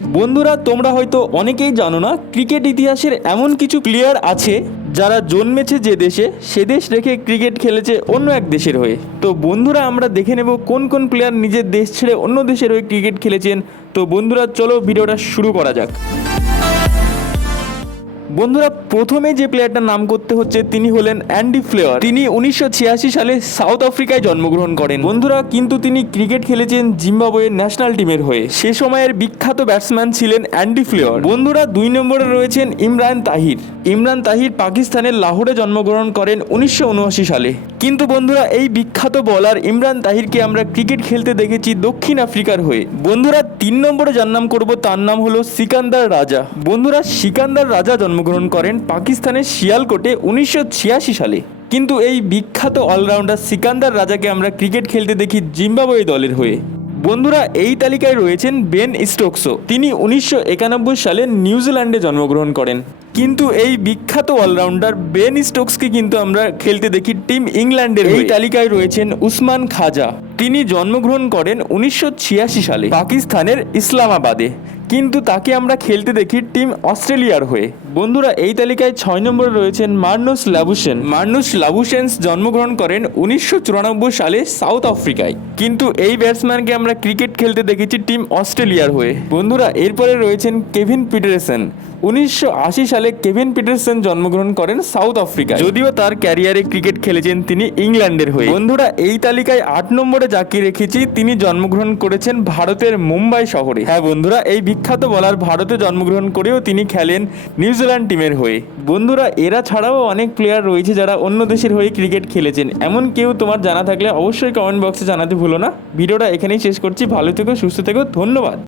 বন্ধুরা, তোমরা হয়তো অনেকেই জানো না, ক্রিকেট ইতিহাসের এমন কিছু প্লেয়ার আছে যারা জন্মেছে যে দেশে, সে দেশ রেখে ক্রিকেট খেলেছে অন্য এক দেশের হয়ে। তো বন্ধুরা, আমরা দেখে নেব কোন কোন প্লেয়ার নিজের দেশ ছেড়ে অন্য দেশের হয়ে ক্রিকেট খেলেছেন। তো বন্ধুরা, চলো ভিডিওটা শুরু করা যাক। বন্ধুরা, প্রথমে যে প্লেয়ারটার নাম করতে হচ্ছে তিনি হলেন অ্যান্ডি ফ্লেয়ার। তিনি 1986 সালে সাউথ আফ্রিকায় জন্মগ্রহণ করেন। বন্ধুরা, কিন্তু তিনি ক্রিকেট খেলেছেন জিম্বাবুয়ের ন্যাশনাল টিমের হয়ে। সে সময়ের বিখ্যাত ব্যাটসম্যান ছিলেন অ্যান্ডি ফ্লেয়ার। বন্ধুরা, 2 নম্বরে রয়েছেন ইমরান তাহির। ইমরান তাহির পাকিস্তানের লাহোরে জন্মগ্রহণ করেন 1979 সালে। কিন্তু বন্ধুরা, এই বিখ্যাত বলার ইমরান তাহিরকে আমরা ক্রিকেট খেলতে দেখেছি দক্ষিণ আফ্রিকার হয়ে। বন্ধুরা, 3 নম্বরে যার নাম করব তার নাম হলো সিকান্দার রাজা। বন্ধুরা, সিকান্দার রাজা জন্মগ্রহণ করেন পাকিস্তানের শিয়ালকোটে 1986 সালে। কিন্তু এই বিখ্যাত অলরাউন্ডার সিকান্দার রাজাকে আমরা ক্রিকেট খেলতে দেখি জিম্বাবুয়ে দলের হয়ে। বন্ধুরা, এই তালিকায় রয়েছেন বেন স্টোকসও। তিনি 1991 সালে নিউজিল্যান্ডে জন্মগ্রহণ করেন। কিন্তু এই বিখ্যাত অলরাউন্ডার বেন স্টোকসকে কিন্তু আমরা খেলতে দেখি টিম ইংল্যান্ডের হয়ে। এই তালিকায় রয়েছেন উসমান খাজা। তিনি জন্মগ্রহণ করেন 1986 সালে পাকিস্তানের ইসলামাবাদে। কিন্তু তাকে আমরা খেলতে দেখি টিম অস্ট্রেলিয়ার হয়ে। বন্ধুরা, এই তালিকায় 6 নম্বরে রয়েছেন মার্নুস লাবুশেন। মার্নুস লাবুশেন্স জন্মগ্রহণ করেন 1994 সালে সাউথ আফ্রিকায়। কিন্তু এই ব্যাটসম্যানকে আমরা ক্রিকেট খেলতে দেখেছি টিম অস্ট্রেলিয়ার হয়ে। বন্ধুরা, এরপরে রয়েছেন কেভিন পিটারসেন। 1980 সালে কেভিন পিটারসেন জন্মগ্রহণ করেন সাউথ আফ্রিকায়, যদিও তার ক্যারিয়ারে ক্রিকেট খেলেছেন তিনি ইংল্যান্ডের হয়ে। বন্ধুরা, এই তালিকায় 8 নম্বরে যাকে রেখেছি তিনি জন্মগ্রহণ করেছেন ভারতের মুম্বাই শহরে। হ্যাঁ বন্ধুরা, এই বিখ্যাত বলার ভারতে জন্মগ্রহণ করেও তিনি খেলেন নিউজিল্যান্ড টিমের হয়ে। বন্ধুরা, এরা ছাড়াও অনেক প্লেয়ার রয়েছে যারা অন্য দেশের হয়ে ক্রিকেট খেলেছেন। এমন কেউ তোমার জানা থাকলে অবশ্যই কমেন্ট বক্সে জানাতে ভুলো না। ভিডিওটা এখানেই শেষ করছি। ভালো থেকো, সুস্থ থেকো, ধন্যবাদ।